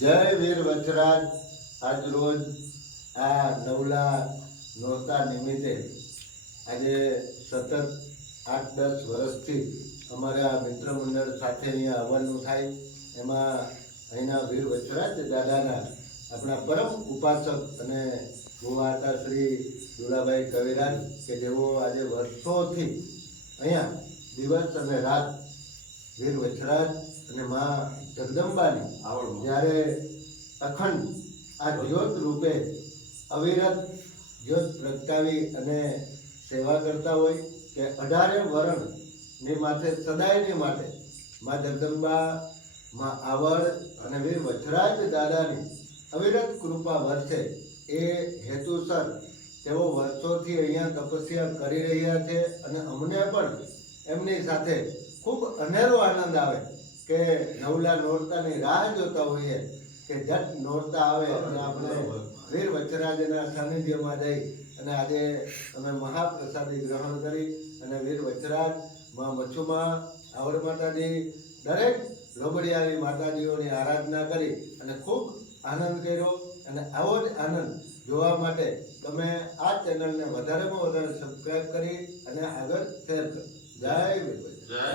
જય વીર વચરાજ આજ રોજ આ નવલા નોરતા નિમિત્તે આજે સતત આઠ દસ વર્ષથી અમારા મિત્ર મંડળ સાથે અહીંયા આવવાનું થાય. એમાં અહીંના વીર વચરાજ દાદાના આપણા પરમ ઉપાસક અને ગુવાતા શ્રી દુલાભાઈ કવિરાજ કે જેઓ આજે વર્ષોથી અહીંયા દિવસ અને રાત વીર વચરાજ અને મા જગદંબાની આવડ જ્યારે અખંડ આ જ્યોત રૂપે અવિરત જ્યોત પ્રગટાવી અને સેવા કરતા હોય કે અઢારે વરણની માથે સદાયની માટે મા જગદંબા માં આવડ અને વીર વચરાજ દાદાની અવિરત કૃપા વર્ષે એ હેતુસર તેઓ વર્ષોથી અહીંયા તપસ્યા કરી રહ્યા છે અને અમને પણ એમની સાથે ખૂબ અનેરો આનંદ આવે કે નવલા નોરતાની રાહ જોતા હોઈએ કે જટ નોરતા આવે અને આપણે વીર વચ્છરાજના સાનિધ્યમાં જઈ અને આજે અમે મહાપ્રસાદી ગ્રહણ કરી અને વીર વચ્છરાજમાં મચ્છુમાં આવડ માતાજી દરેક લોબડિયાની માતાજીઓની આરાધના કરી અને ખૂબ આનંદ કર્યો અને આવો જ આનંદ જોવા માટે તમે આ ચેનલને વધારેમાં વધારે સબસ્ક્રાઈબ કરી અને આગળ શેર કરો. જય વીર વચરાજ